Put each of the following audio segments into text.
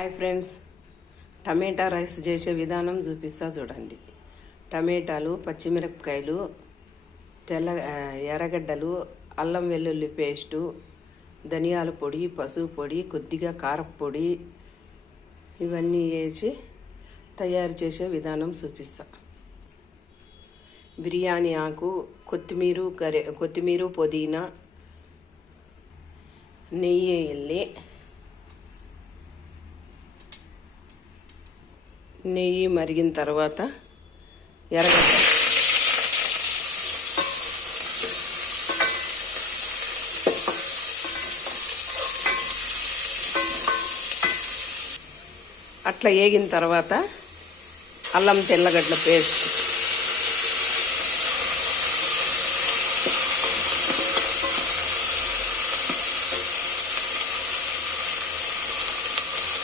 Hi friends, టమాటా rice చేసే విధానం చూపిస్తా చూడండి. టమాటాలు, పచ్చిమిరపకాయలు, ఎర్రగడ్డలు, అల్లం వెల్లుల్లి పేస్టు, ధనియాల పొడి, పసుపు పొడి, కొద్దిగా కారపొడి ఇవన్నీ వేసి తయారు చేసే విధానం చూపిస్తా. బిర్యానీ ఆకు, కొత్తిమీర, పుదీనా, నెయ్యి వేయాలి. నెయ్యి మరిగిన తర్వాత ఎర్రగడ్డ, అట్లా వేగిన తర్వాత అల్లం తెల్లగడ్డల పేస్ట్,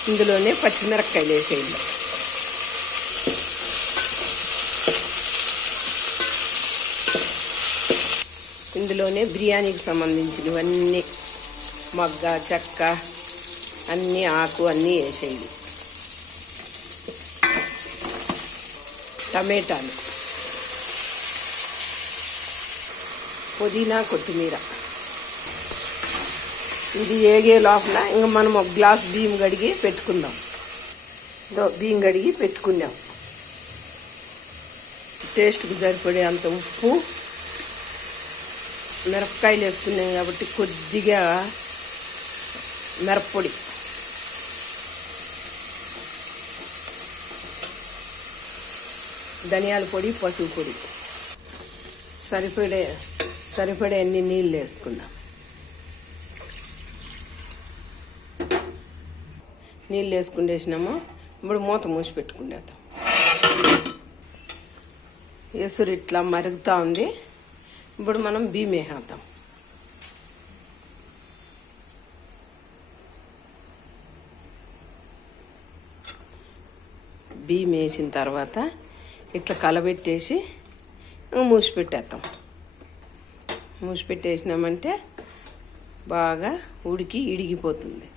ఇందులోనే పచ్చిమిరపకాయలు వేసేయాలి. ఇందులోనే బిర్యానీకి సంబంధించినవన్నీ మొగ్గ, చెక్క అన్నీ, ఆకు అన్నీ వేసేయాలి. టమాటాలు, పుదీనా, కొత్తిమీర. ఇది వేగే లోపల ఇంకా మనం ఒక గ్లాస్ బియ్యం కడిగి పెట్టుకుందాం. బియ్యం కడిగి పెట్టుకున్నాం. టేస్ట్కి సరిపడే అంత ఉప్పు, మిరపకాయలు వేసుకున్నాం కాబట్టి కొద్దిగా మిరప్పొడి, ధనియాల పొడి, పసుపు పొడి, సరిపడే అన్ని నీళ్ళు వేసుకుందాం. నీళ్ళు వేసుకుండేసినాము. ఇప్పుడు మూత మూసి పెట్టుకుండేద్దాం. ఎసురు ఇట్లా మరుగుతూ ఉంది. ఇప్పుడు మనం బియ్యం వేసేద్దాం. బియ్యం వేసిన తర్వాత ఇట్లా కలబెట్టేసి మూసి పెట్టేద్దాం. మూసి పెట్టేసినామంటే బాగా ఉడికి ఇడిగిపోతుంది.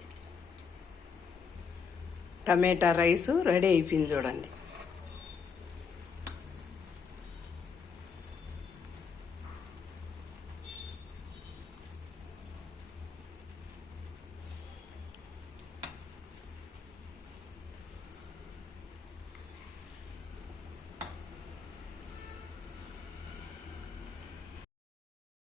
టమాటా రైసు రెడీ అయిపోయింది చూడండి.